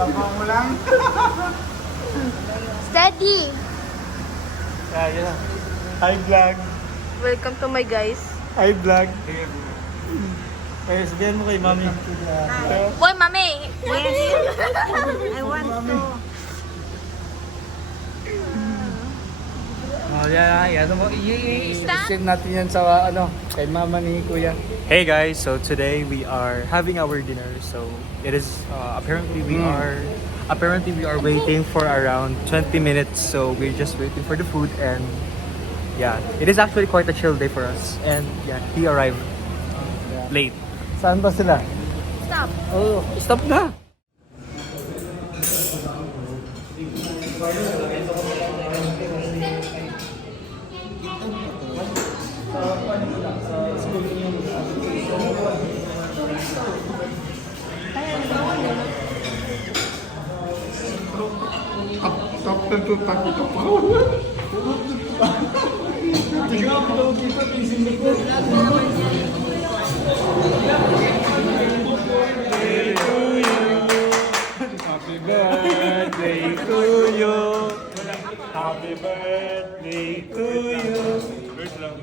Tapang mo lang. Steady! Yun lang. Hi vlog. Welcome to my guys. Hi vlog. Kaya sabihan mo kay mami. Boy, mami! I want to. Oh, yan. I-send natin yan sa kay mama ni kuya. Hey guys, so today we are having our dinner. So it is apparently we are waiting for around 20 minutes. So we're just waiting for the food, and yeah, it is actually quite a chill day for us. And yeah, he arrived late. Saan ba sila? Stop! Oh, stop na. Happy birthday to you. Happy birthday to you.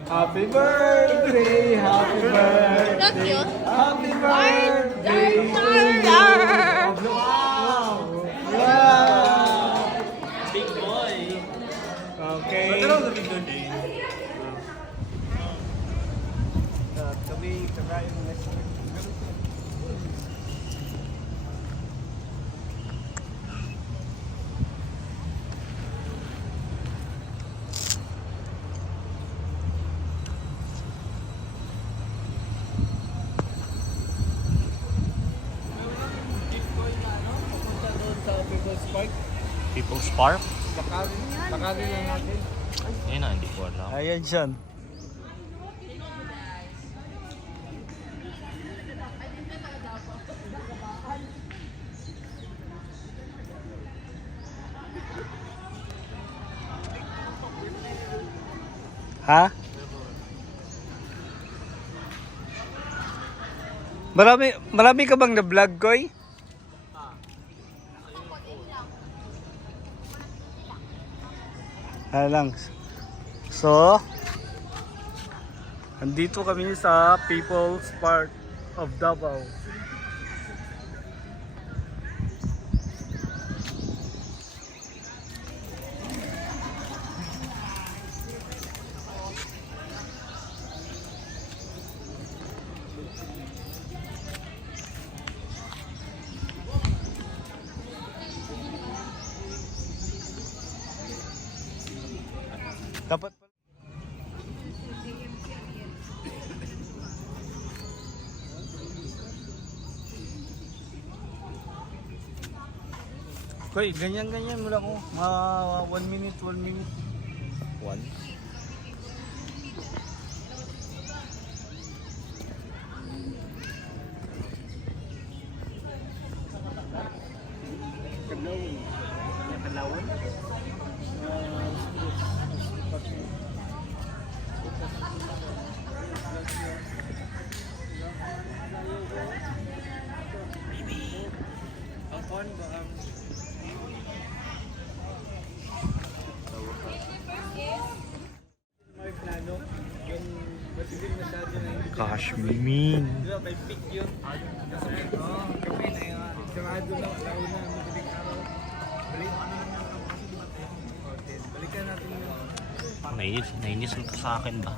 Happy birthday, happy birthday. Not cute. Happy birthday to you. Wow. Big boy. Okay. Mataraw na big birthday. Kami kakain ng next week. People's Park? Lakarin lang natin. Ayun na, hindi ko alam. Ayan siyan. Ha? Marami ka bang na-vlog, Koy? Lang. So, andito kami sa People's Park of Davao. Dapat Koy, ganyan mo lang ko. 1 minute. 1? Gosh, Miming. may pick yun. Kami na yun. Sarado na. Launa. Madaling araw. Balikan natin yun. Nainis mo to sa akin ba?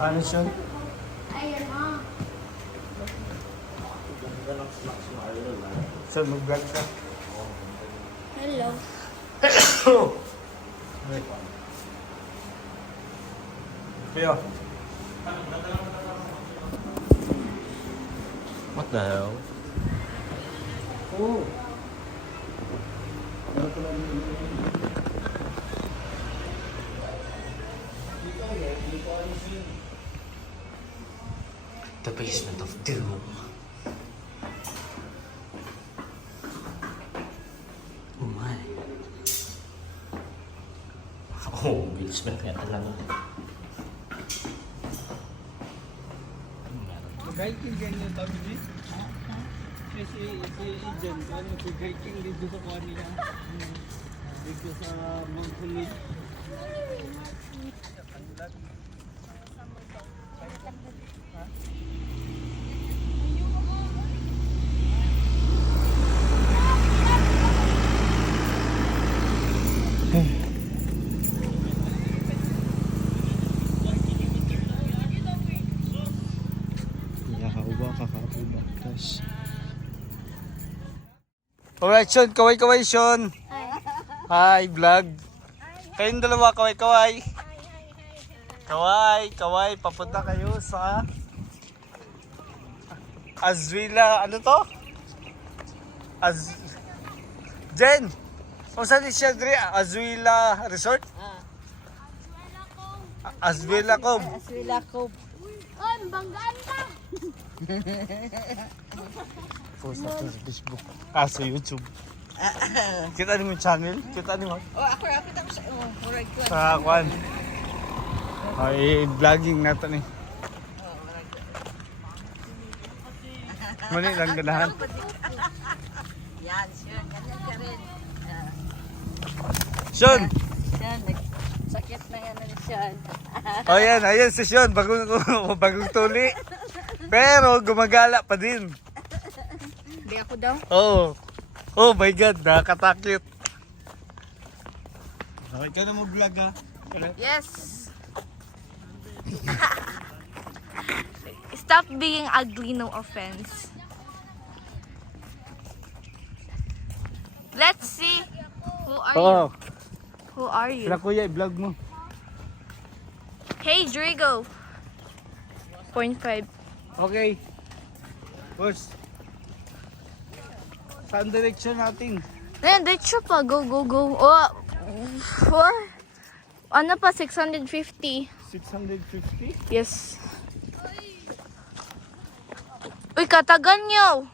Ano siya? So, mag-vlog siya. Hello. Kuya. What the hell? Oh. The basement of doom. Oh my. Oh, basement nga talaga. Mag-hiking ganyan tabi ni? Si Jen, ano mag-hiking dito sa kuha nila? Dito sa Mount Hulid. Alright, Sean. Kaway-kaway, Sean. Hi, vlog. Kayong dalawa, kaway-kaway. Kaway. Papunta kayo sa Azuela. Ano to? Jen! Kung saan siya, Dre? Azuela Resort? Azuela Cove. Aswila ko. Oy, banggaan ka! Post natin sa Facebook. Sa YouTube. Kita ni mo yung channel? Kita ni mo? Oh, ako sa murag ko. Sa kwan. Ay, vlogging natin eh. Mali lang ganahan. Yan, Sean. Ganyan ka rin. Sean! Sean, sakit na yan ni Sean. Oh yan, ayan si Sean. Bagong tuli. Pero gumagala pa din. Hindi ako daw. Oo. Oh my God, nakakatakit. Okay ka na mo vlog ha? Yes! Stop being ugly, no offense. Let's see. Who are you? Oo. Who are you? Sila kuya, i-vlog mo. Hey, Drigo. 0.5. Okay. Boss. Saan direction natin? Ayan, diretso pa. Go. Oh, ano pa, 650. 650? Yes. Uy, katagan nyo.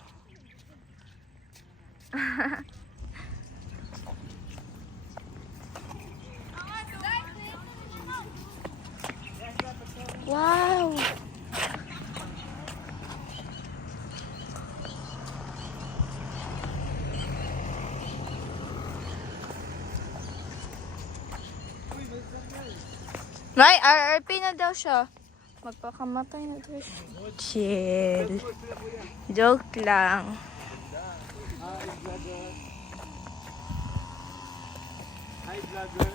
Wow. May RRP na daw siya. Magpakamatay na daw siya. Chill. Joke lang. Hi vlogger.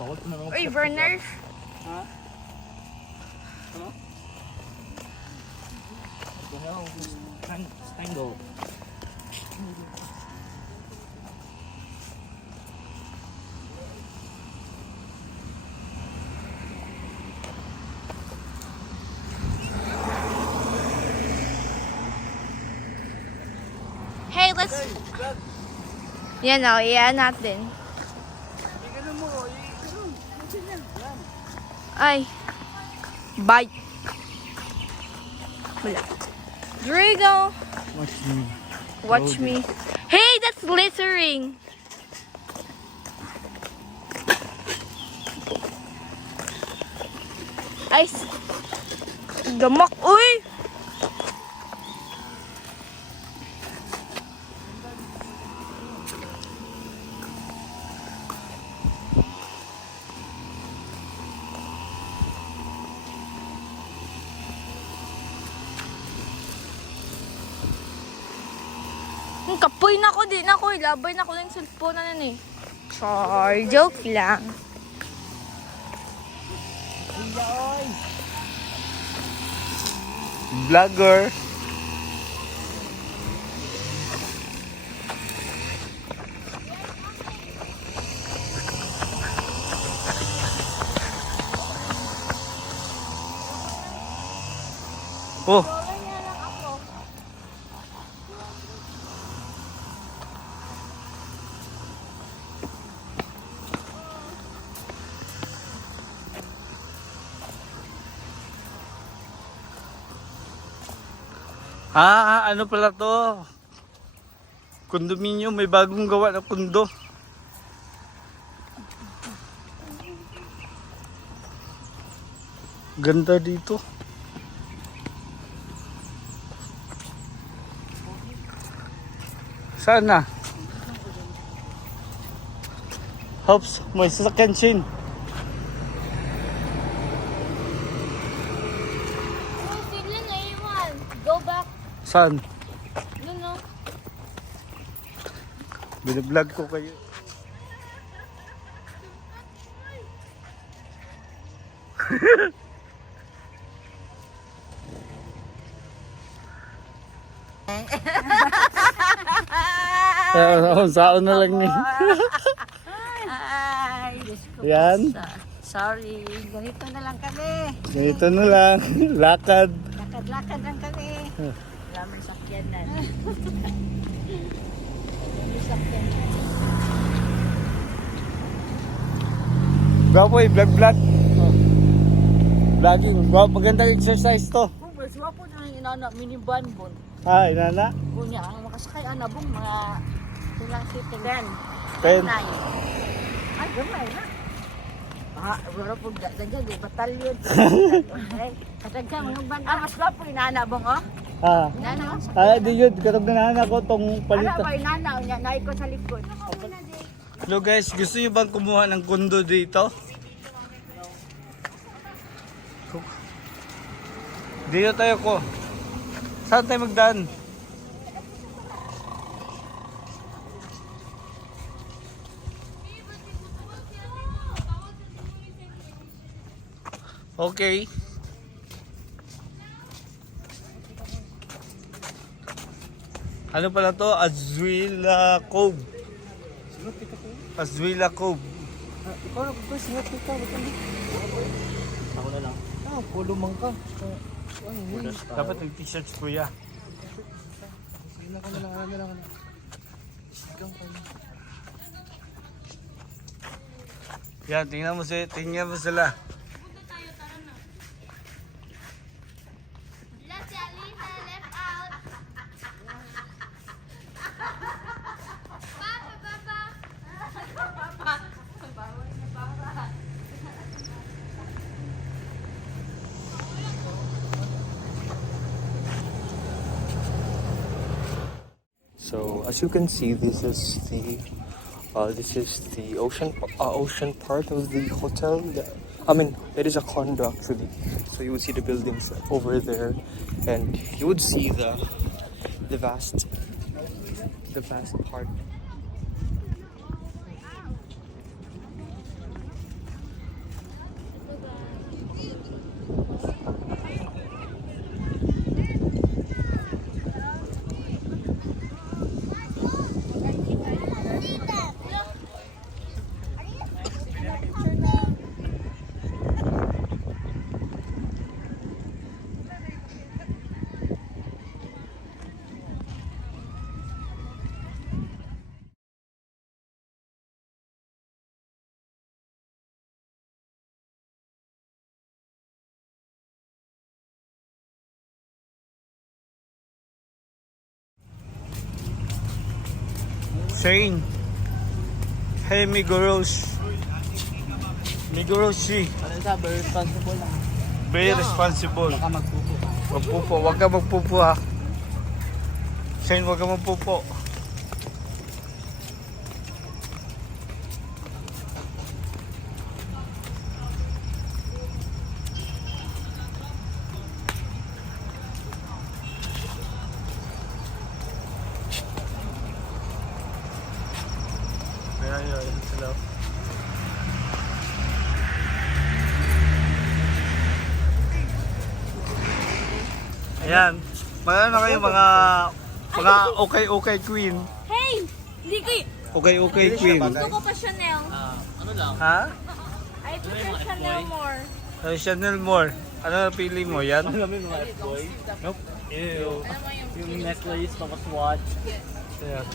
Bakit na naman? Uy, Werner. Ha? Ano? Tango. Hey, let's... Yan o, iyan natin. Ay. Bye. Wala. Drigo. Watch me. Watch me. Hey, that's glittering. Ay. Gamak. Uy. Kapoy na ko din ako. Labay na ko lang yung cellphone na nun eh. Char, joke lang. Vlogger. Oh. Ano pala to? Kondominium, may bagong gawa na pundo. Ganda dito. Saan na? Hops, may sasakyan Shin. Oh, sila na iwan. Go back. Saan? No, no. Binablog ko kayo. Saon na lang ni. Ay, Diyos ko. Yan. Sorry, ganito na lang kami. Ganito na lang. Lakad. Lakad-lakad lang kami. Wala man sakyanan. Gwapo eh, vlog. Vlogging. Gwapo, magandang exercise to. Kung mas wapo na yung inana, minivan bon. Ha, inana? Kunya, ang makasakay, bong, mga silang sitting. 10. Ay, gamay na. Wala po dyan, di batalyon. Katagsa, mga ban. Mas wapo inana bong, oh. Ha. Inana, oh. Di yun, katag na ko tong Ano palito. ba inana, naay ko sa likod. Hello guys, gusto niyo bang kumuha ng kondo dito? Dito tayo ko. Saan tayo magdaan? Okay. Ano pala to? Azuela Cove. Azuela Cove. Ikaw na ba? Singat ka. Ako na lang. Pulumang ka. Dapat nag-t-shirt kuya. Yan, tingnan mo sila. Let's Alisa left out. Papa. So as you can see, this is the ocean part of the hotel. I mean, it is a condo actually. So you would see the buildings over there, and you would see the vast part. Shane. Hey, Miguros. Miguroshi. Ano sa very responsible lang. Very responsible. Baka magpupo ka. Magpupo. Huwag ka magpupo ha. Shane, huwag ka magpupo. Ayan, hello. Ayan. Ano kayo mga okay queen? Hey! Hindi ko Okay queen. Gusto ko pa Chanel. Ha? I prefer Chanel more. Chanel more. Ano pili mo yan? Alam mo yung mga F-boy? Nope. Ew. Yung necklace, tapos watch. Yeah.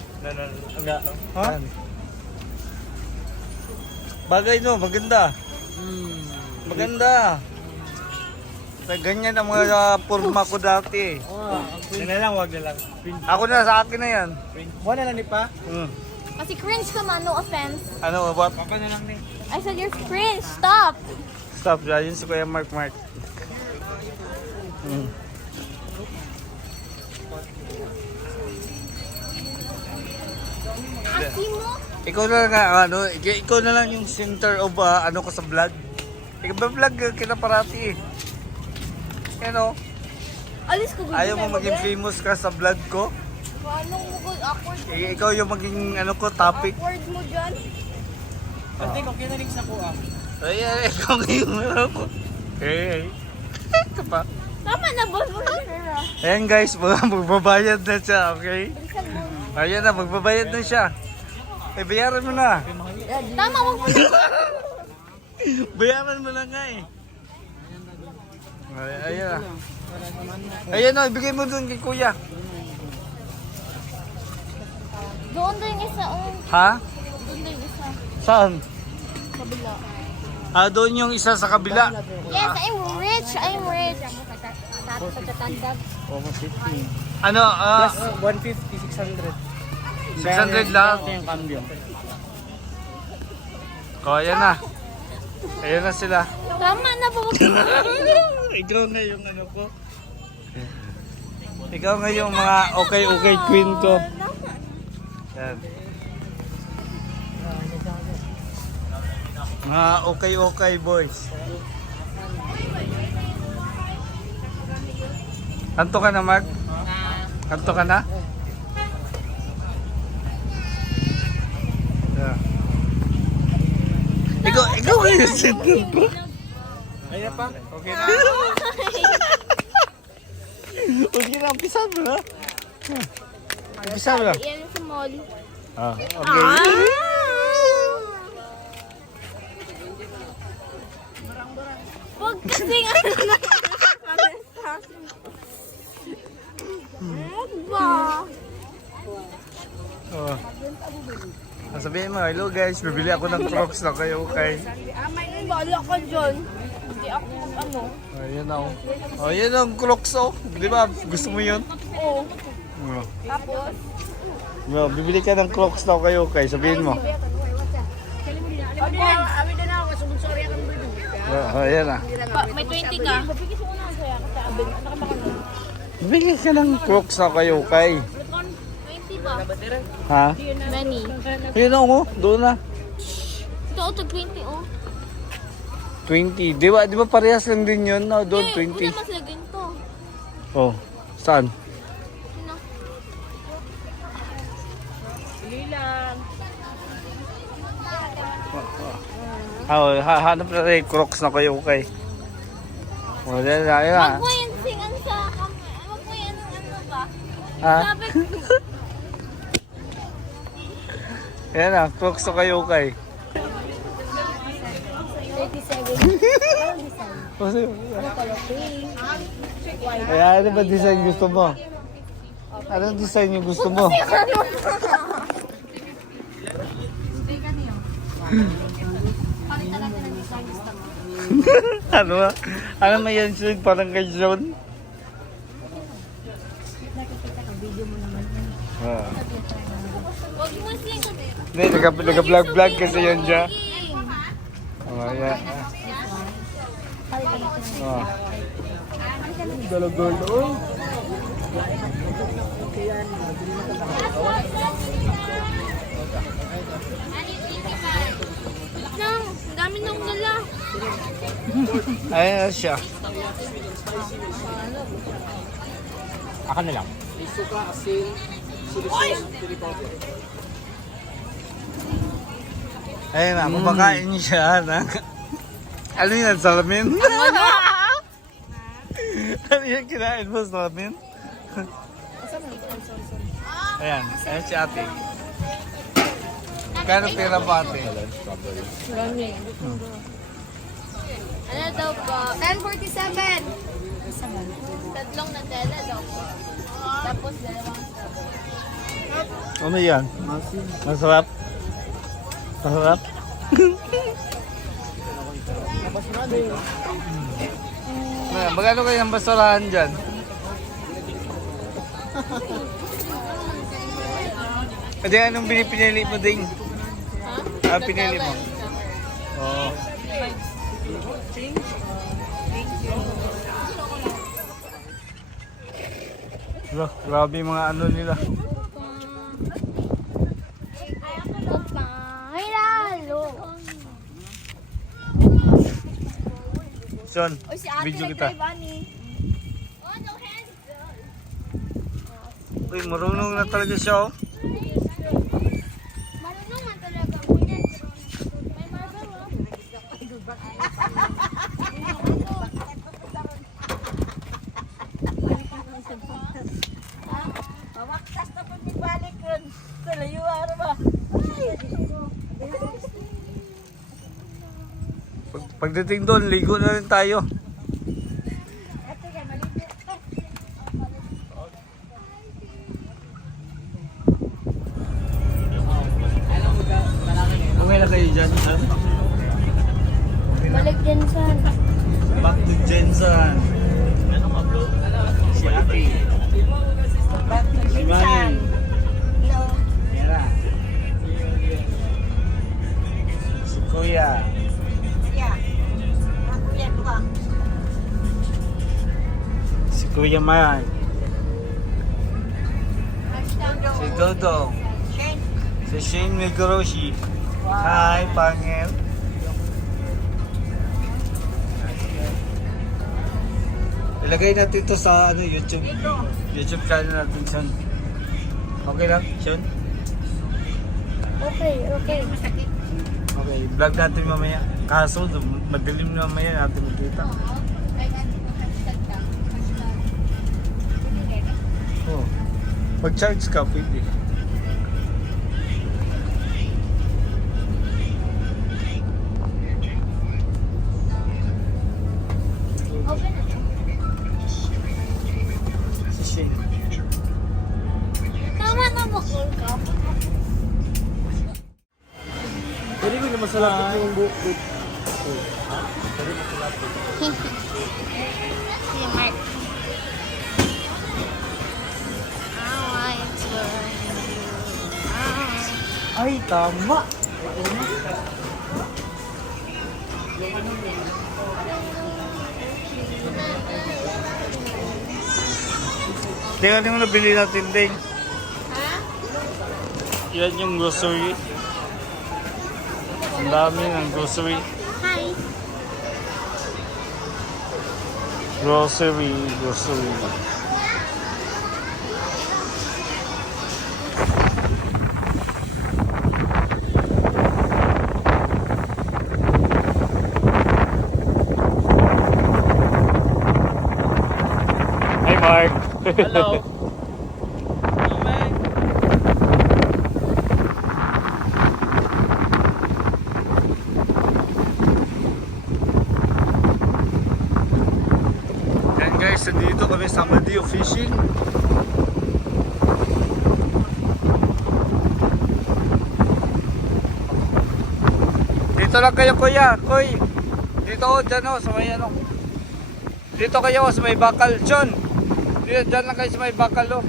Hangga. Ha? Bagay no, maganda. Maganda. Ganyan ang mga forma ko dati. Yan na lang, wag na lang. Ako na, sa akin na yan. Buwan na lang ni pa. Kasi cringe ka man, no offense. Ano, what? Papa na lang ni. I said you're cringe, stop! stop. Ayun si Kuya Mark. Ikaw na lang ikaw na lang yung center of ano ko sa vlog. Ikaw ba vlog kita parati eh. Ano? Alis ko Ayaw mo maging famous ka sa vlog ko? Anong mo good? Awkward. Ikaw yung maging ano ko topic. Awkward mo dyan. Ate, kung kinalig sa kuha. Ay, ikaw ngayon ano ko. Hey. Ito pa. Tama na, boss. Ayan guys, magbabayad na siya, okay? Ayan na, magbabayad na siya. Eh, bayaran mo na. Tama, wag mo na. Bayaran mo na nga eh. Ayan na. Ayan na, ibigay mo dun kay kuya. Doon din isa. Ha? Doon din isa. Saan? Kabila. Ah, doon yung isa sa kabila. Yes, I'm rich. I'm rich. Almost 15. Ano, 150, 600. 600 lang. Ito yung cambio. Oh, ayan na. Ayan na sila. Tama na po. Ikaw nga yung ano ko. Ikaw nga yung mga okay queen ko. Yan. Mga okay boys. Kanto ka na, Mark? Kanto ka na? Yeah. Ikaw nga yung center ko. Kaya pa? Okay na. Huwag yun na, umpisan mo na. Umpisan mo na. Yan sa mall. Ah, okay. Wag kasing ano na. Ba? Oh. Sabihin mo, hello guys, bibili ako ng Crocs na kayo, okay? Bala ka dyan. Hindi ako ano. Oh, yun na. Oh, yun ang Crocs, oh. Di ba? Gusto mo yun? Oo. Oh. Tapos? No, bibili ka ng Crocs na kayo, okay? Sabihin mo. Oh, yan na. May 20 ka? Bigis mo na ang saya kasi abin. Bibili ka ng Crocs na kayo, okay? 20 ba? Ha? Many. Yun na, oh. Doon na. Ito, ito 20 oh. 20. Di ba parehas lang din yun? No, doon, Eh, 20. una mas lagin to. Oh, saan? Sino? Oh, hanap na rin Crocs na kayo, okay? Oh, yan na, yan na. Wag mo yan singan sa wag mo yan ano ba? Ha? Sabi, Yan na, Crocs na kayo, okay? 37. Ay, ano ba design gusto mo? Anong design yung gusto mo? Ano ba? Ano may yan siya? Parang kay John? Wag mo singan. Hindi, nag-vlog kasi yun dyan. Oh, yan. Oh. Galagol. Oh. Nang, dami nang nala. Ayan na siya. Ako na lang. Ayun na, kumakain siya. Ano yan, salamin? Ano yan, kinain mo, salamin? Ayan, ayan si ate. Kano pera mo, ate? Ano daw po? 1047. Tatlong na tela daw po. Tapos dalawang Ano yan? Masarap? Masarap? Magkano kayo ng basurahan dyan? Kasi anong pinili mo din? Ah, pinili mo? Oo. Grabe yung mga ano nila. Ay, lalo. Son, Uy, si ate video kita. nag-drive, ani. Uy, marunong na talaga siya oh. Marunong man talaga. May marble, oh. Mamaktas na po ni balik ron. Sa layuan ba? Pagdating doon, ligo na rin tayo. Uwi na kayo dyan, ha? Balik din saan. Back to Jensen. Si Ate. Si Manny. Mira. Si Kuya. Si Kuya Mayan. Si Dodo. Si Shane Megoroshi. Hi, Pangel. Ilagay natin ito sa YouTube channel natin, Sean. Okay lang, Sean? Okay. Okay, vlog natin mamaya. Kaso, madilim na mamaya natin makita. Oh. Pag-charge ka, pwede. Open na. Si Shane. Tama na mo, cool ka. Pwede ko na masalapit yung buhok ko. Si Mark. I want to learn you. Ay, tama! Tingnan yung nabili natin, Ding. Yan yung grocery. Ang dami ng grocery. Hi. Grocery. Hi, Mark. Hello! Yan guys, nandito kami sa Madio Fishing. Dito lang kayo, kuya. Koy. Dito o, dyan o, sa may ano. Dito kayo sa may bakal. John. Dyan lang kayo sa may bakal o.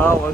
Wow.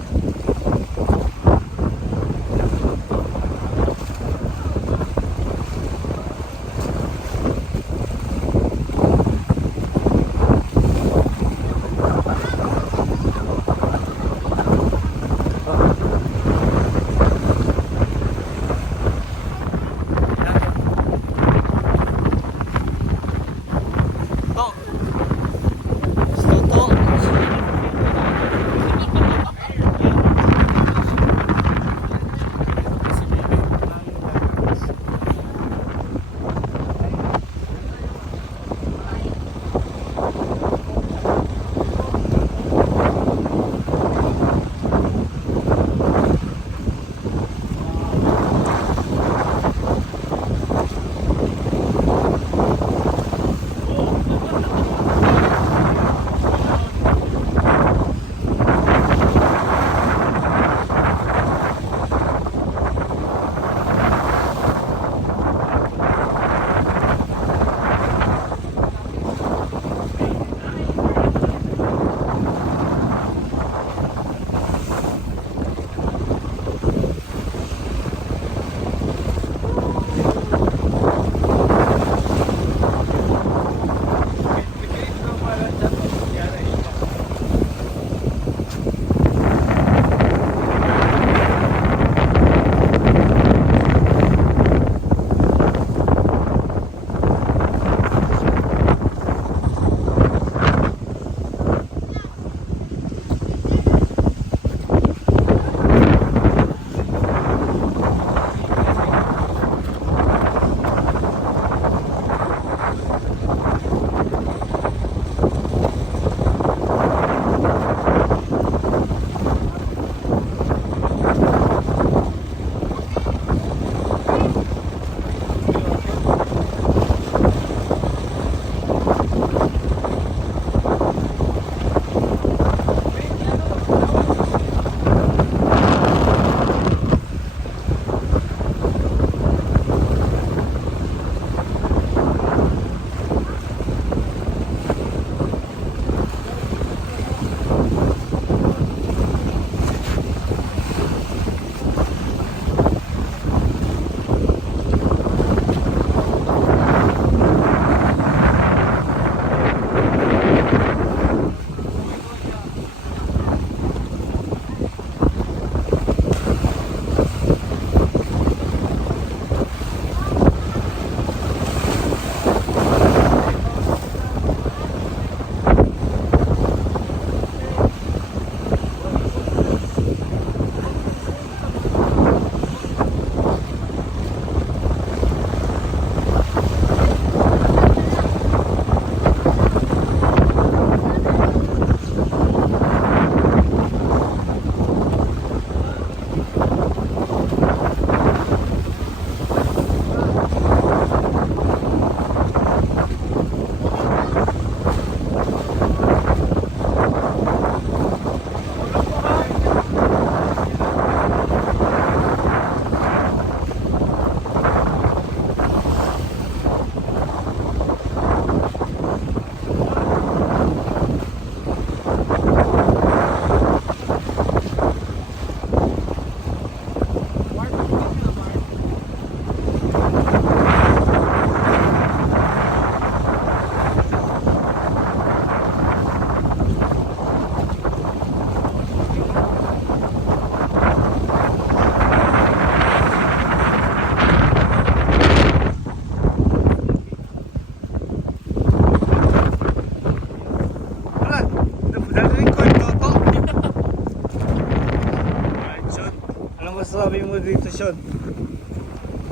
mo dito, Sean?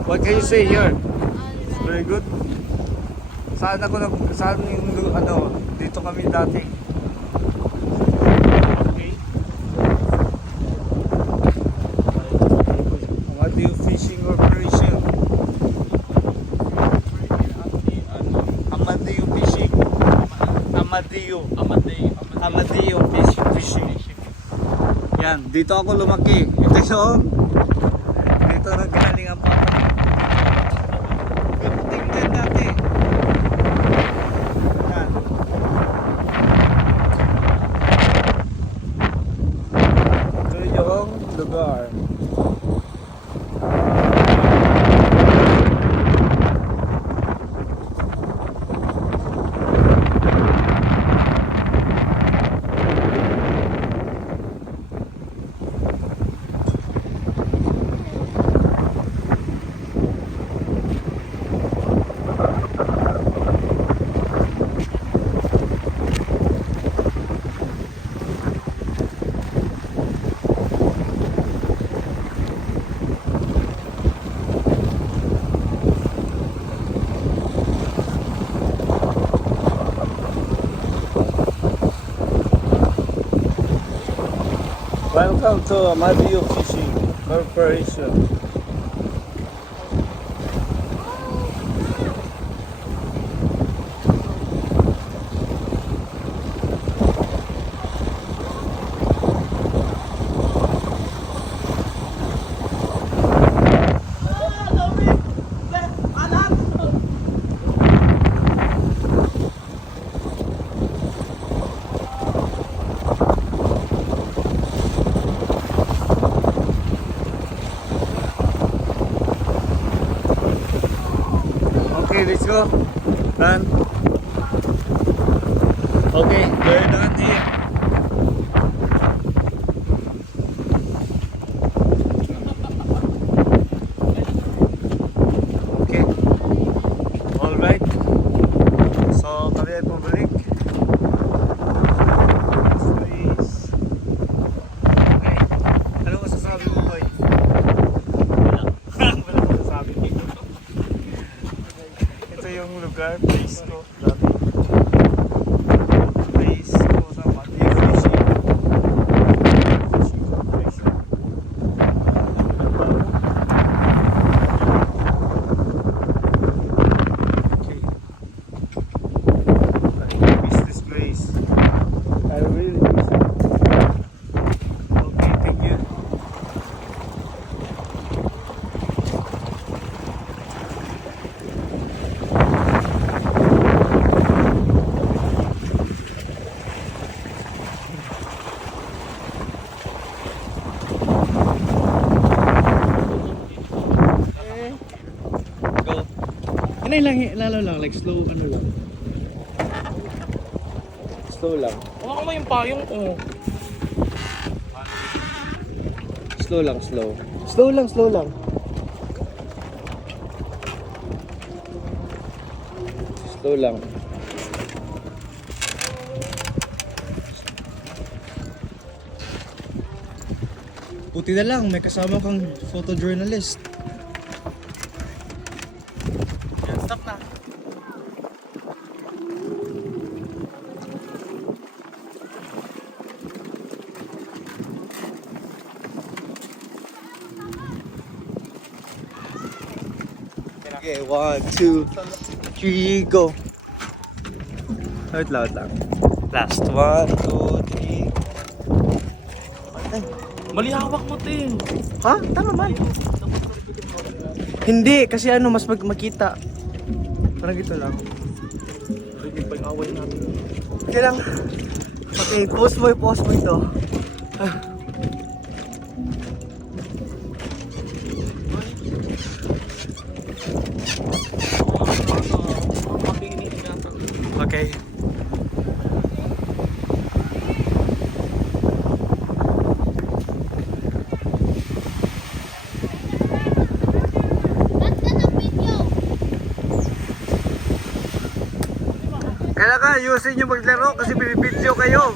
What can you say here? Very good. Saan yung ano, dito kami dati. Okay. Amadeo Fishing Corporation. Amadeo Fishing. Amadeo Fishing. Yan, dito ako lumaki. Ito yung dito nanggaling ang papa. Tingnan natin. Yan. Ito yung lugar. Welcome to Amadeo Fishing Corporation. Okay, let's go. Done. Okay, we're done here. Okay. All right. So, kami ay pabalik. Please. Okay. Ano masasabi mo, boy? Wala masasabi dito. Ito yung lugar, place ko. Place ko sa Amadeo Fishing. Fishing Corporation. Okay. I miss this place. I really miss it. Okay, thank you. Hinay lang, lalo lang, like slow, ano lang. Slow lang. Hawakan mo yung payong ko. Slow lang, slow. Slow lang, slow lang. Slow lang. Buti na lang, may kasama kang photojournalist. Yan, stop na. Okay, 1, 2, 3, go. Wait lang. Last 1, 2, 3. Mali hawak mo, Ting. Ha? Tama man. Hindi, kasi ano, mas makita. Parang ito lang. Hindi pa yung away natin. Okay lang. Okay, pause mo ito. Okay. Kailangan ayusin nyo maglaro kasi binibidyo kayo.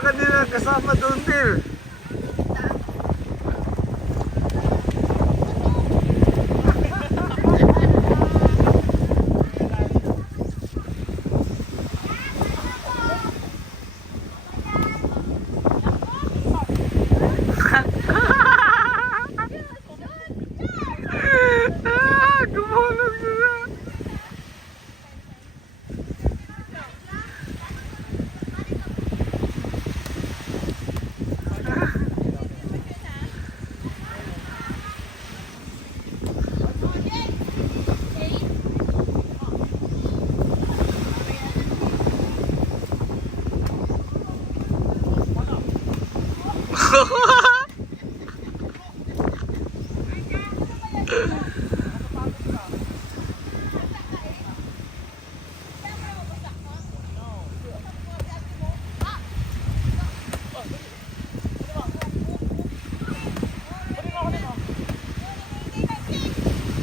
ka nila kasama doon, Til. Gumulog sila.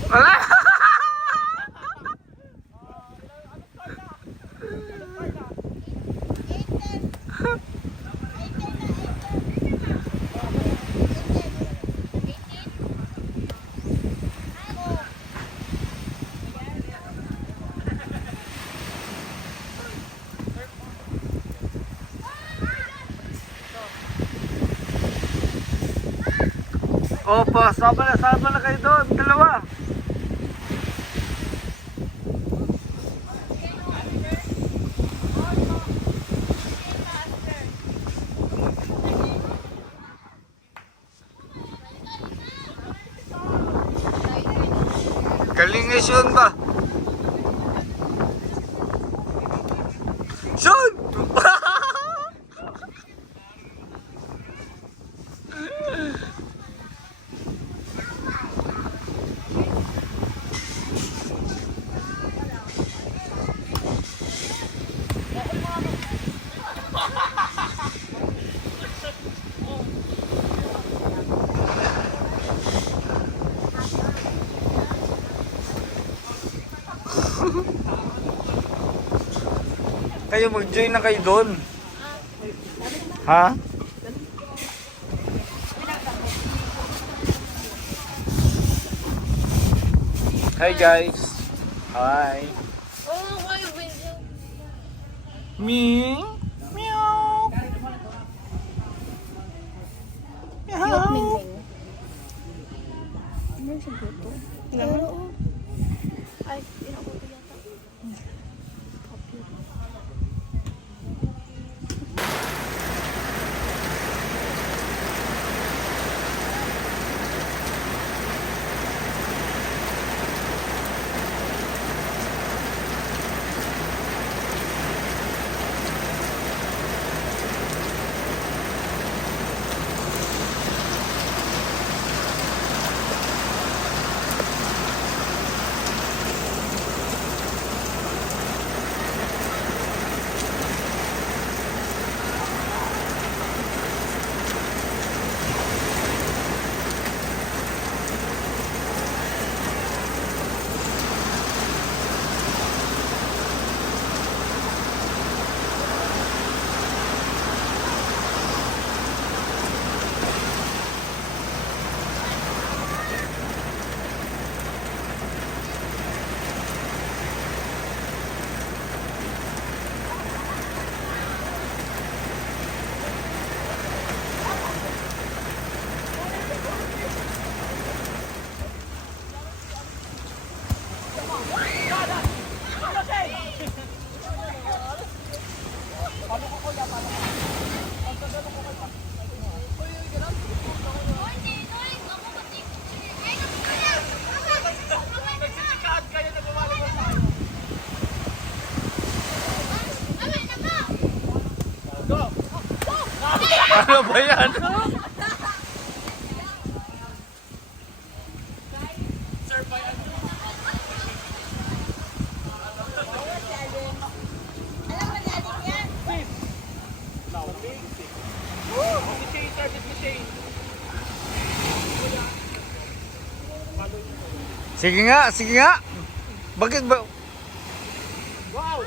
Wala! Opo, sama na kayo doon, dalawa. Kalingis yun ba? Sean! Kayo mag-join na kayo doon. Ha? Hi guys. Hi. Me. Meow. Meow. Ano ba yan? Sige nga, sige nga. Bakit ba? Wow!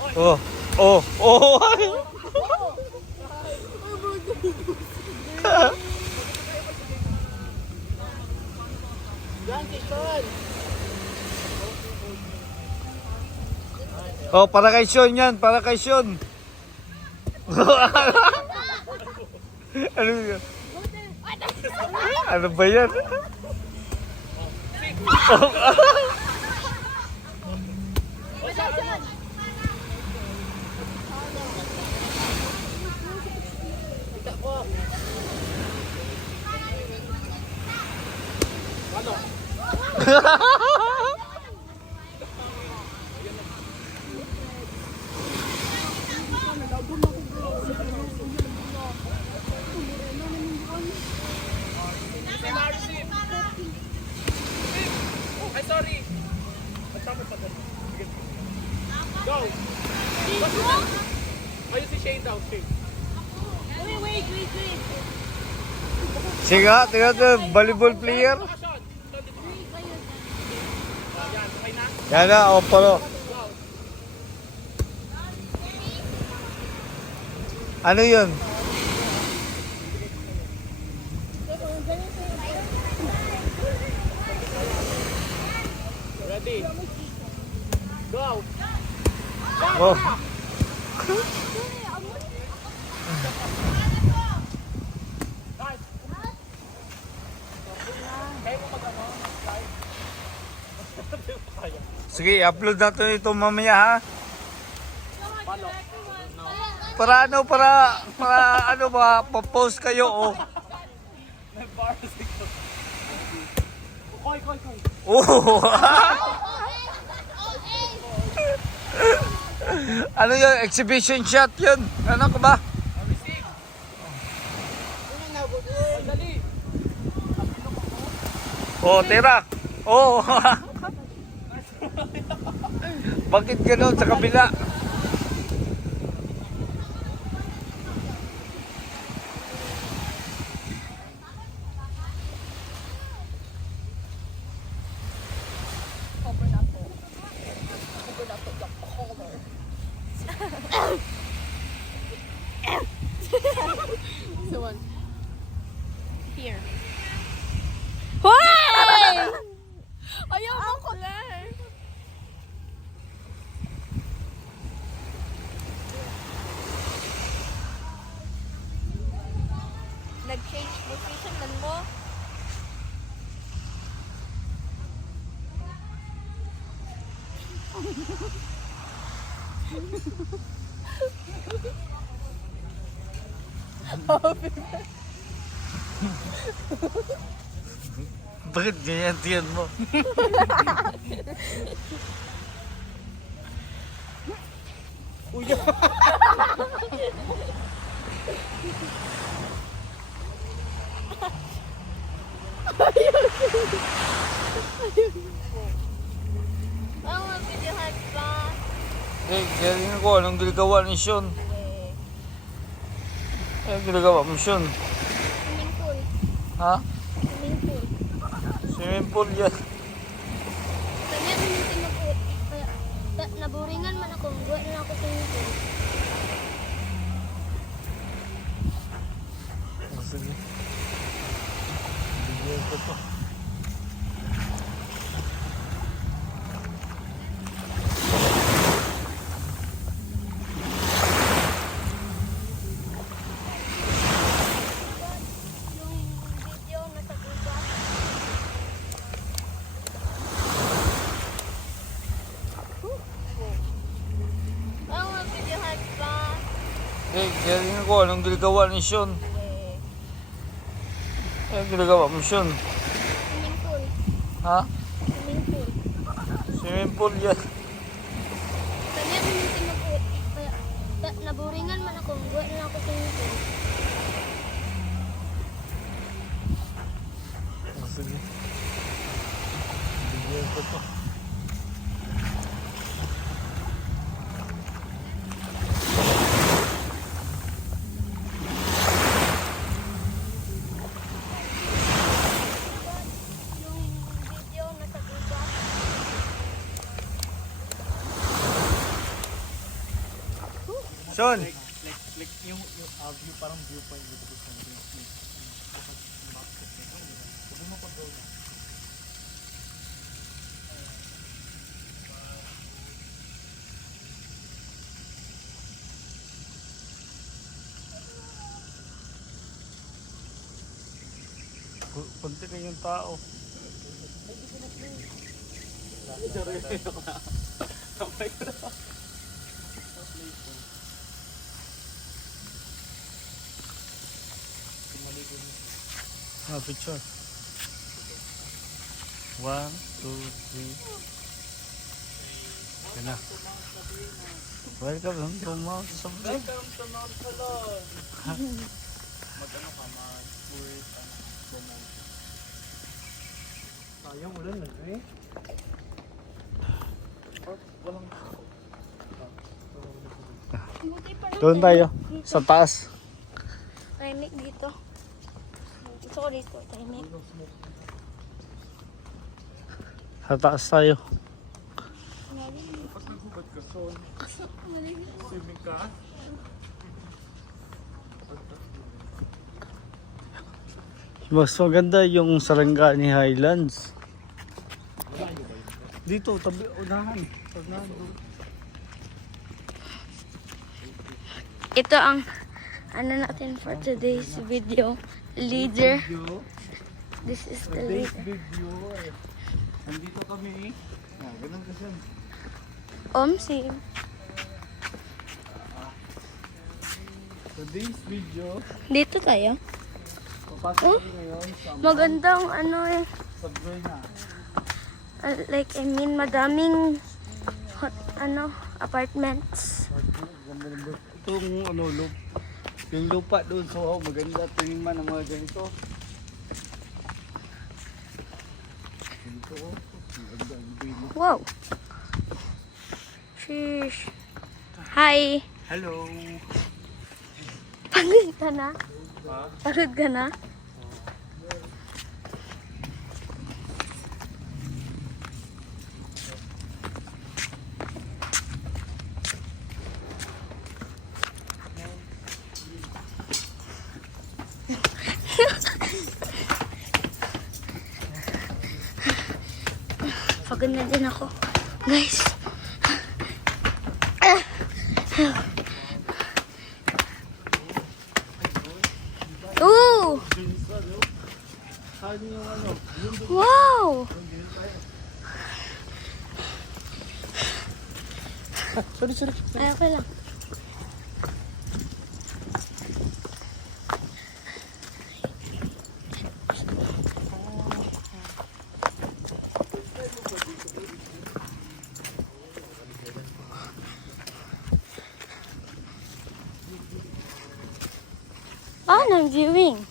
Oh, oh, oh. Oh, para kay Sean yan, para kay Sean. Ano yan? Ano ba yan? Ay, sorry. Go. Ayun si Shane daw, Shane. Wait. Sige nga, tingnan ito, volleyball player. Yan na, o palo. Ano yun? Ready. Go. Oh. Sige, upload natin ito mamaya ha. Para ano, para ano ba, pa-post kayo oh. Koy. Oh. Ano yun? Exhibition shot yun. Ano ka ba? Dali. Oh, tira. Oh. Bakit gano'n sa kabila? Here. Hoy! Ayaw mo ko lang. Nag-change position man mo. Bakit ganyan tiyan mo? Ang mga videohan pa. Eh, galing ko. Anong ginagawa ni Sean? Anong ginagawa mo, Sean? Swimming pool. Ha? Swimming pool. Swimming pool yan. Kanya swimming pool. Naburingan man ako. Buwan na ako swimming pool. Sige. Bigyan ko to. Yung video na sa guba. Ang mga videohan pa. Eh, galing ko. Anong ginagawa ni Sean? Anong ginagawa mo, Sean? Swimming pool. Ha? Swimming pool. Swimming pool yan. Kanya swimming pool. Naburingan man ako. Buwan na ako swimming pool. Sige. Bigyan ko to. Yung video na sa guba. Sean. Like yung view, parang viewpoint dito sa something. Punti kayong tao. Picture. 1, 2, 3. Yan na. Welcome to Mount Sabri. Welcome to Mount Salon. Mag-ano ka, mag-tourist, promotion. Sayang, ulan na eh. Walang... Doon tayo. Sa taas. Tahimik dito. Gusto ko dito, tahimik. Sa taas tayo. Pag nagubat ka, Son. Swimming ka? Mas maganda yung Sarangani Highlands. Dito, tabi, unahan. Unahan doon. Ito ang ano natin for today's video. Leader. This is the Today's leader. video. Nandito kami. Ganun kasi. Omsim. Today's video. Dito tayo. Papasok kami ngayon sa Magandang ano eh. Subway na. Like I mean madaming ano apartments. Itong ano, yung lupa doon. So, maganda tingin man ang mga ganito. Ganito, maganda ang bino. Wow. Sheesh. Hi. Hello! Pagod ka na? Pagod ka na? Pagod na din ako. Guys. Ooh! Wow! Sorry. Ay, okay lang. Oh, I'm viewing.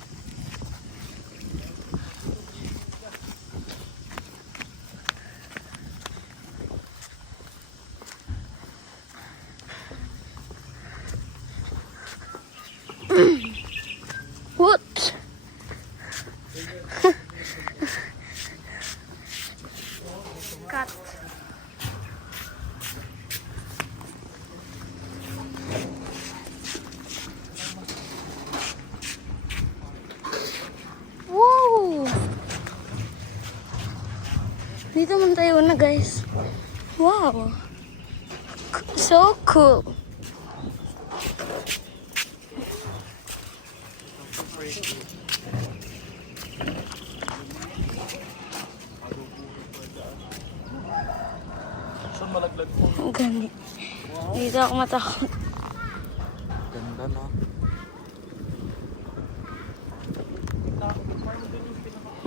What? Cut. Wow! Dito man tayo na, guys. Wow! So cool. Saan malaglag mo? Ang ganda. Dito ako matakot. Ganda na.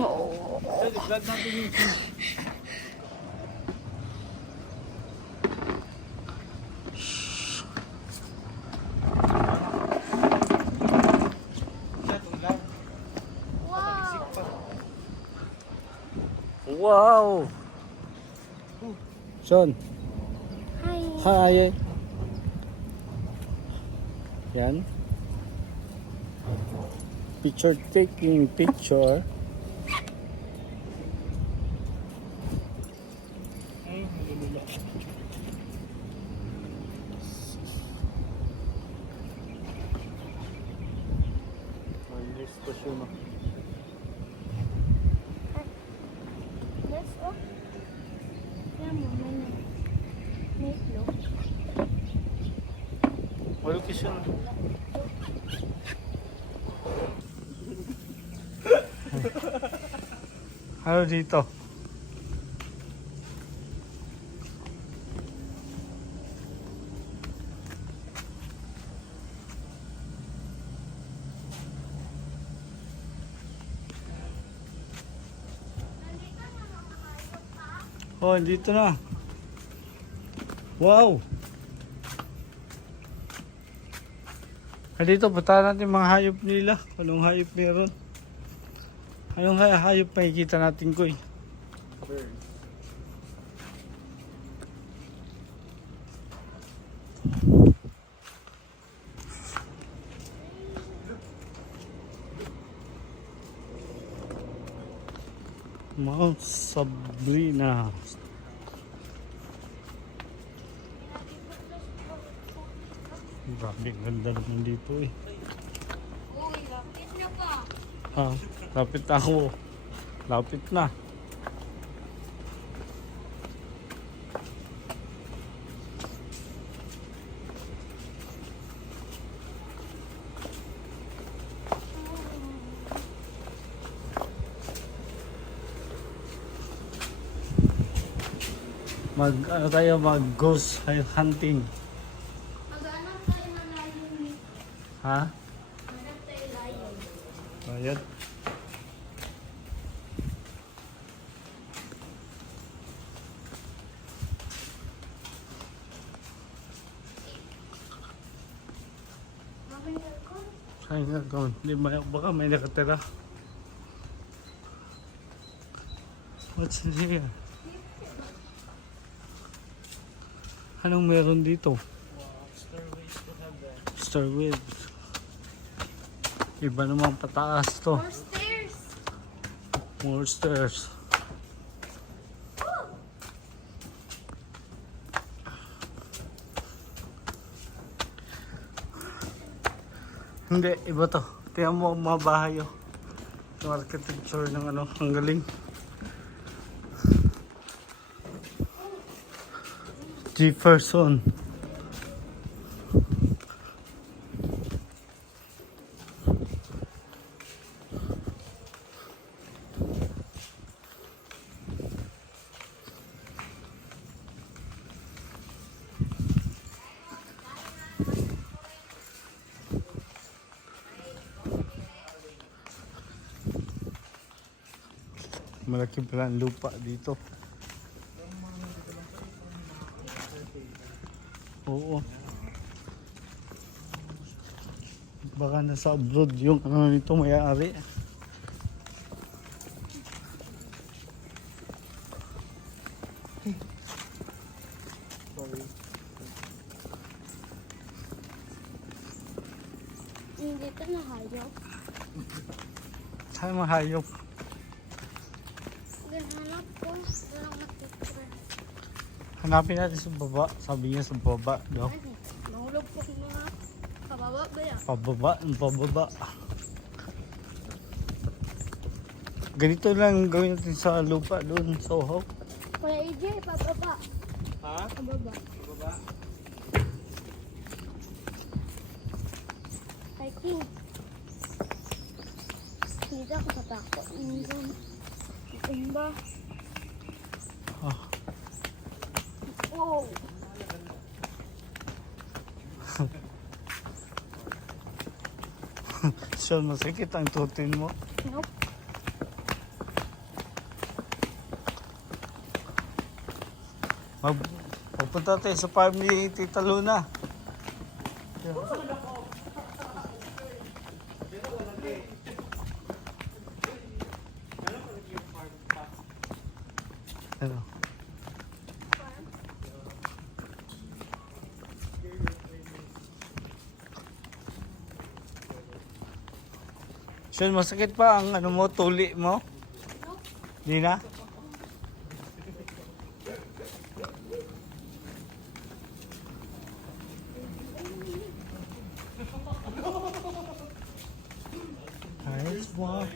Oo. Vlog natin yung Wow! Sean, Hi. hi! Yan. Picture taking picture. yun. Oh. Yes, oh. Yan mo, may itlog. Malukis yun. Ano dito? Oh, dito na. Wow! Dito, punta natin mga hayop nila. Anong hayop meron? Anong hayop makikita natin, Koy? Mount Sabrina. Grabe, ganda naman dito eh. Uy, lapit na pa. Ha, lapit ako. Lapit na. Ano tayo, mag ghost hunting. Mag-anap tayo ng lion. Ha? Hanap tayo lion. Ayan. Mamay ako. Ay nga, hindi baka may nakatira. What's in here? Anong meron dito? Stairways. Iba naman pataas to. More stairs. More stairs. Hindi, iba to. Tingnan mo ang mga bahay oh. Yung architecture ng ano, ang galing. Jefferson. Malaki pala ang lupa dito. Oo. Baka nasa abroad yung ano nito may-ari. Hindi ka na hayop. Saan mahayop? Ganhanap ko. Walang matitira. Hanapin natin sa baba. Sabi niya sa baba daw. Mahulog po mga kababa ba yan? Pababa, pababa. Ganito lang gawin natin sa lupa doon sa Ohaw. Kuya AJ, pababa. Ha? Pababa. Pababa? Hiking. Hindi ako katakot. Itim ba? Ah. Oh. Sean, masakit ang tutin mo. Nope. Pupunta tayo sa farm ni Tita Luna. Ano? Sean, masakit pa ang ano mo, tuli mo? Di na? Ayos. Wow.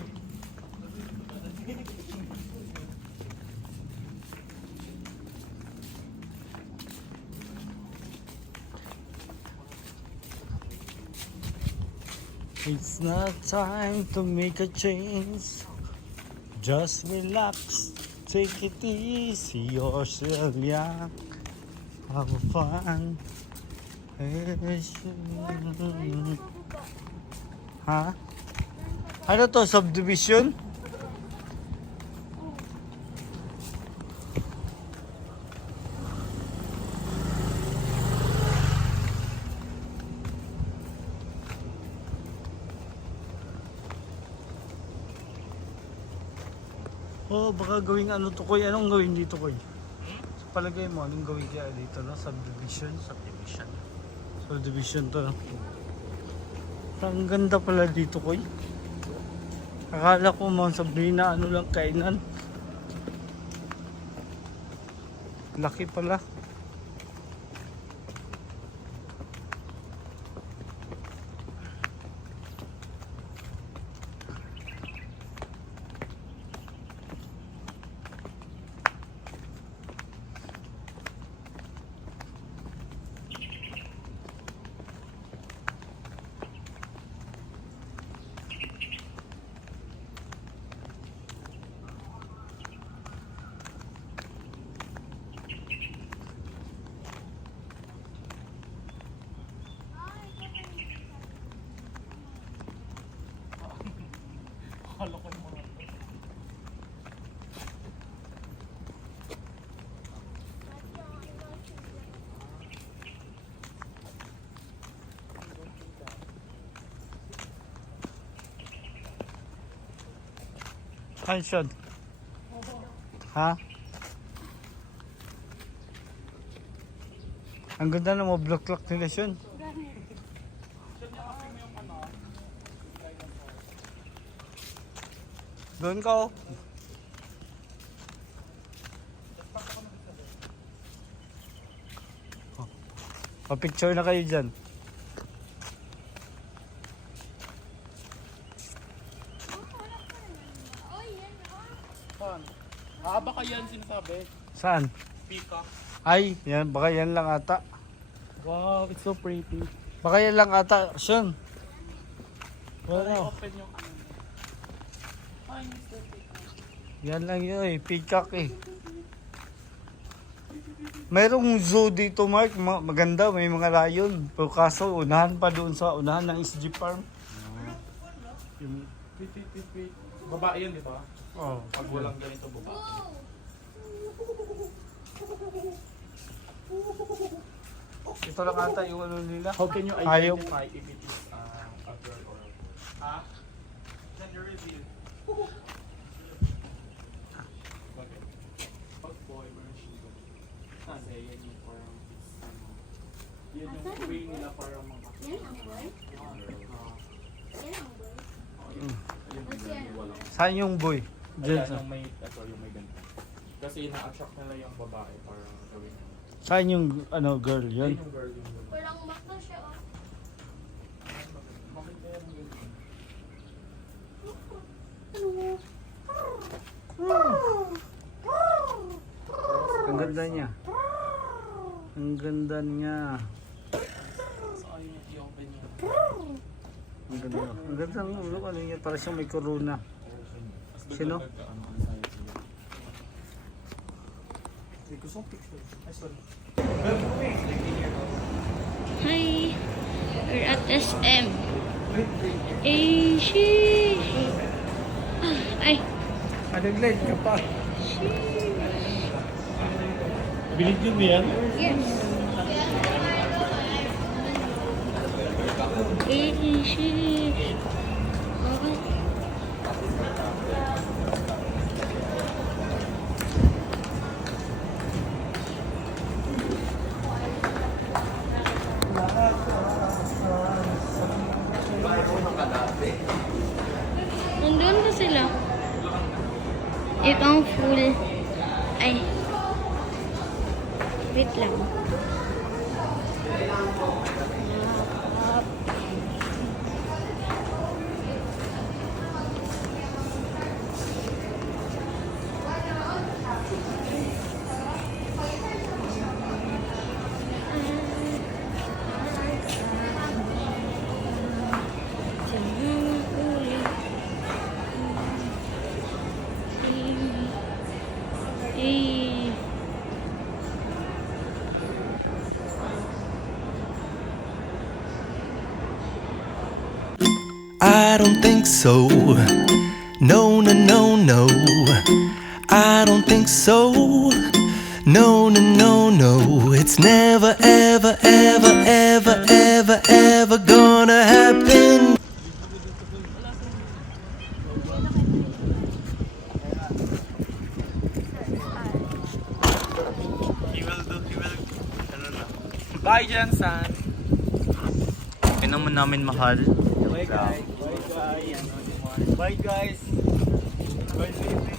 It's not time to make a change. Just relax, take it easy, yourself young. Have fun. Ha? Ano to, subdivision? Oh, baka gawing ano to, Koy? Anong gawin dito, Koy? Sa palagay mo, anong gawin kaya dito, no? Subdivision? Subdivision to. Ang ganda pala dito, Koy. Akala ko mo sabihin na ano lang kainan. Laki pala. Pension. Ha? Ang ganda ng mga block-lock nila, Sean. Doon ka, oh. Pa-picture na kayo dyan. Saan? Baka yan sinasabi. Saan? Peacock. Ay, yan, baka yan lang ata. Wow, it's so pretty. Baka yan lang ata, Sean. Wow. Open yung ano. Ay, Mr. Peacock. Yan lang yun eh, peacock eh. Mayroong zoo dito, Mark, maganda, may mga lion. Pero kaso, unahan pa doon sa unahan ng SG Farm. Yung wait. Babae yan, di ba? Oh, Pag walang ganito babae. ito lang ata yung ano nila. How can you Hayop. identify if it is a girl or a boy? Ha? Gender reveal. Bakit? Pag boy, meron siya. Kasi yan yung parang yun yung way nila parang mga Saan yung boy? Diyan Ayan, sa. yung may, ito, yung may ganito. Kasi ina-attract nila yung babae parang gawin. Saan yung ano girl Yan yun? yung girl yung girl. Walang mata siya, oh. Bakit kaya yung ganito? Ang ganda niya. Ang ganda niya. So ayun yung i-open niya. Ang ganda. Ang ganda ng ulo. Ano niya? Para siyang may corona. Sino? Gusto kong picture. Ay, sorry. Hi! We're at SM. Eh, sheesh! Ay! Nag-light ka pa. Bilig yun yan? Yes! Eh, sheesh! Okay. Nandun ba sila? Ito ang full. Ay. Wait lang. I don't think so. No, no, no, no. I don't think so. No, no, no, no. It's never, ever, ever, ever, ever, ever gonna happen. He will, ano na. Bye, Jansan! Yan naman namin mahal. Bye, guys. Bye, guys. Bye, Lily.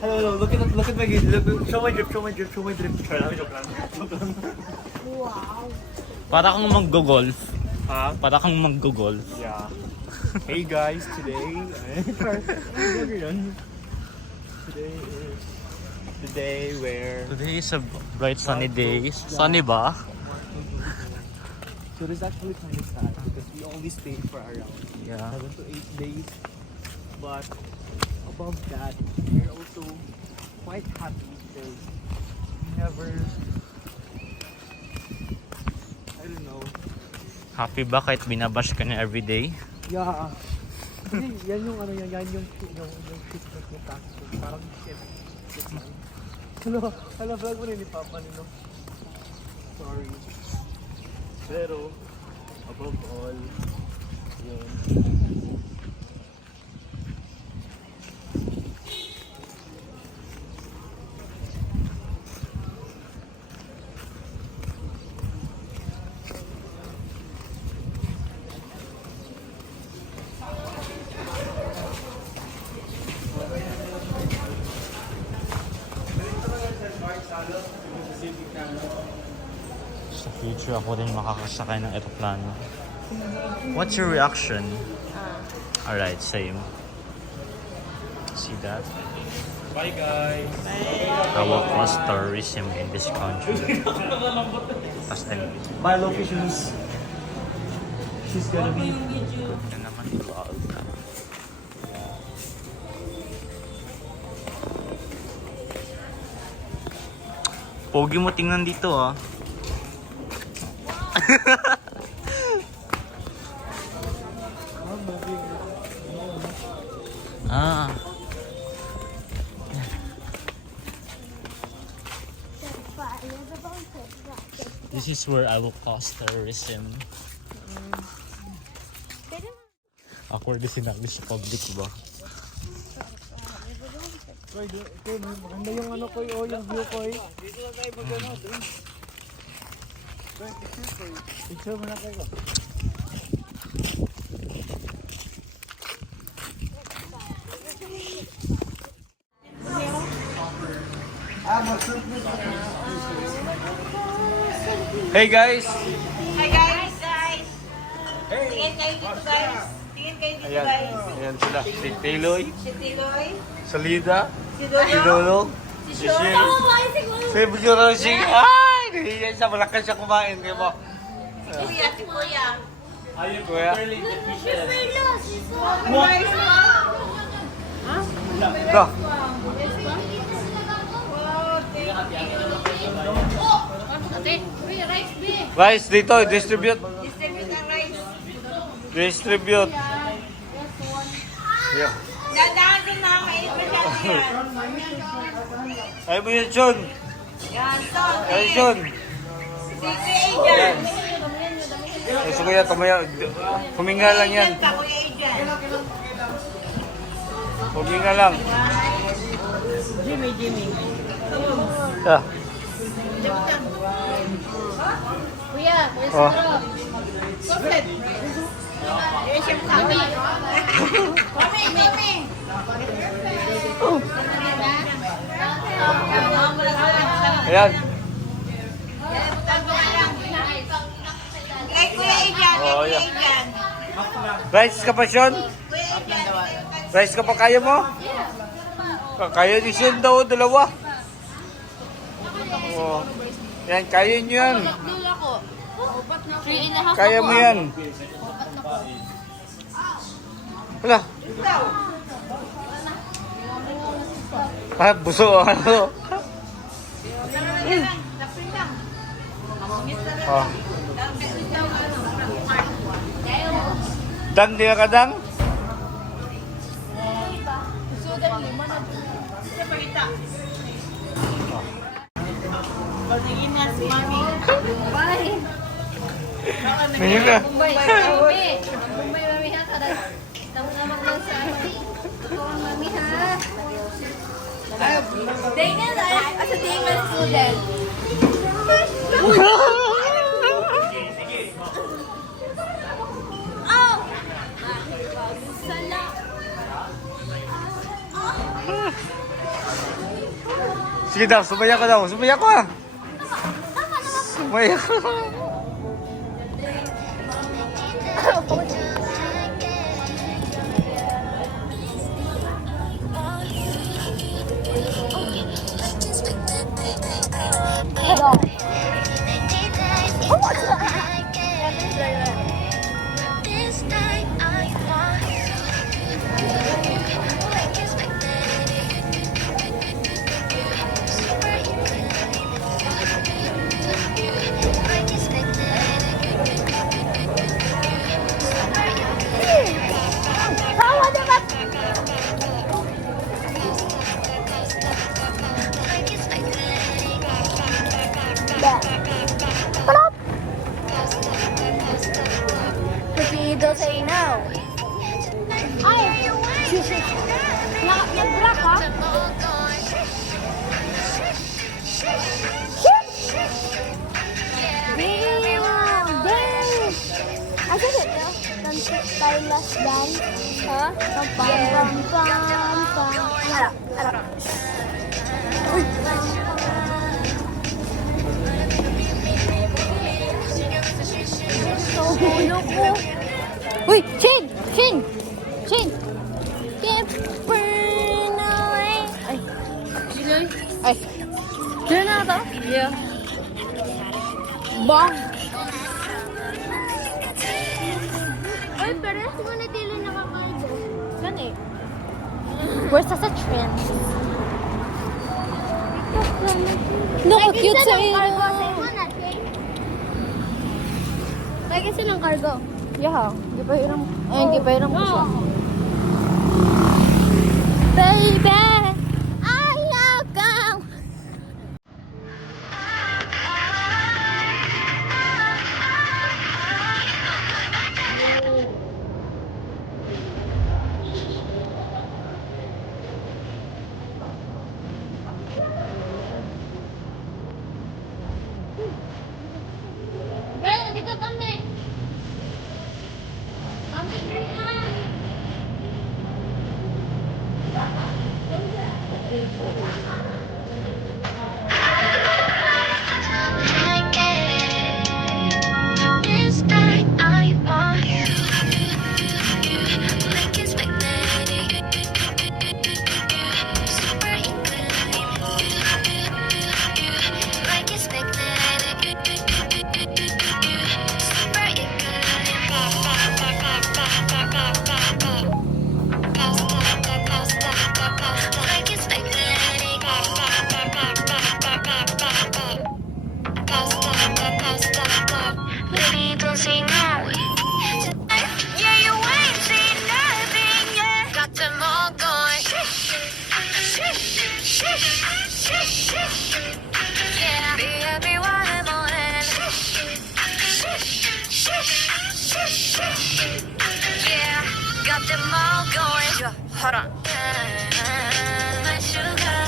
Hello, look at my look, show my drip. Joke lang. Para kang mag-golf. Ha? Para kang mag-golf. Yeah. Hey guys, today Today is a bright sunny day. Sunny ba? so this actually kind of sad because we only stayed for around Yeah. 7 to 8 days, but above that, we're also quite happy because we never, I don't know. Happy ba kahit binabash ka na everyday? Yeah. Kasi yan yung ano yan yung shift na yung practice. Parang shift. Hala, vlog mo rin ni Papa nino. Sorry. Pero, above all, yun. Sa future ako din makakasakay ng eroplano. What's your reaction? Alright, same. See that? Bye guys! Our cost tourism in this country. Tapos din, My locations. She's gonna be good na naman vlog. Pogi mo tingnan dito ah. Ah. This is where I will cause terrorism. Awkward din sinabi sa public ba? maganda yung ano ko yung view ko Picture mo na kayo. Hey guys! Hi guys! Tingin kayo dito guys. Tingin kayo dito guys. Ayan sila. Si Tiloy, Si Tiloy, Salida, si si Dolo, Lolo, si Shona. si Bugoroshi. Ay! Nahihiyan siya. Malakas siya kumain. Kaya mo. Kuya, si Kuya. Kuya. Ito. Rice dito. Distribute. Distribute ang rice. Distribute. Yeah. Dadaan din na ang mainit masyado yan. Ay mo yun, John. Yan, so, Ay, John. si Kuya Adrian. Ay, so kuya, tumaya. Huminga lang yan. Ka, Kuya Adrian. Huminga lang. Jimmy. Ah. Kuya, Oh. Kami. Ayan. yeah. Rice ka pa, Sean? Rice ka pa, kaya mo? Kaya ni Sean daw, dalawa. Oh. Yan, kaya nyo yan. Kaya mo yan. Wala. Ah, buso. Ano? Oh. Dang, di ka dang? May na. Asa tingnan student. Sige daw, sumaya ka daw. Sumaya ka. Sumaya ka. Pipito sa inaw. Ay! Nag-black ha? I think it is. Stylus dance. Huh? Pam pam pam pam. Harap, harap. Ulo ko. Uy! Chin! Chin! Chin! Can't burn away. Ay. Ay. Diyan na ito? Yeah. Bang! Ay, parehas mo na dilo nakakaibo. Gan eh. Where's sa trend? No, cute sa iyo. Lagi silang cargo. Yeah, hindi pa hiram. Ay, hindi pa hiram ko siya. Baby, ayaw kang. Girl, dito kami. Hold on. My sugar.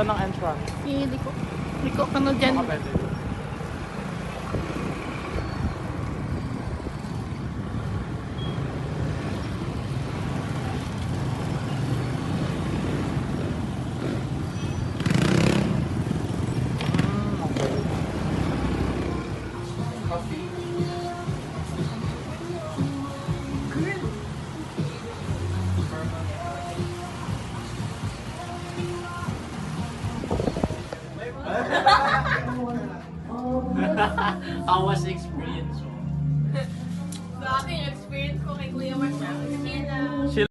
Saan ang entrance? Liko ka na dyan. Pwede. How was the experience? Grabe yung experience ko kay Kuya Mark.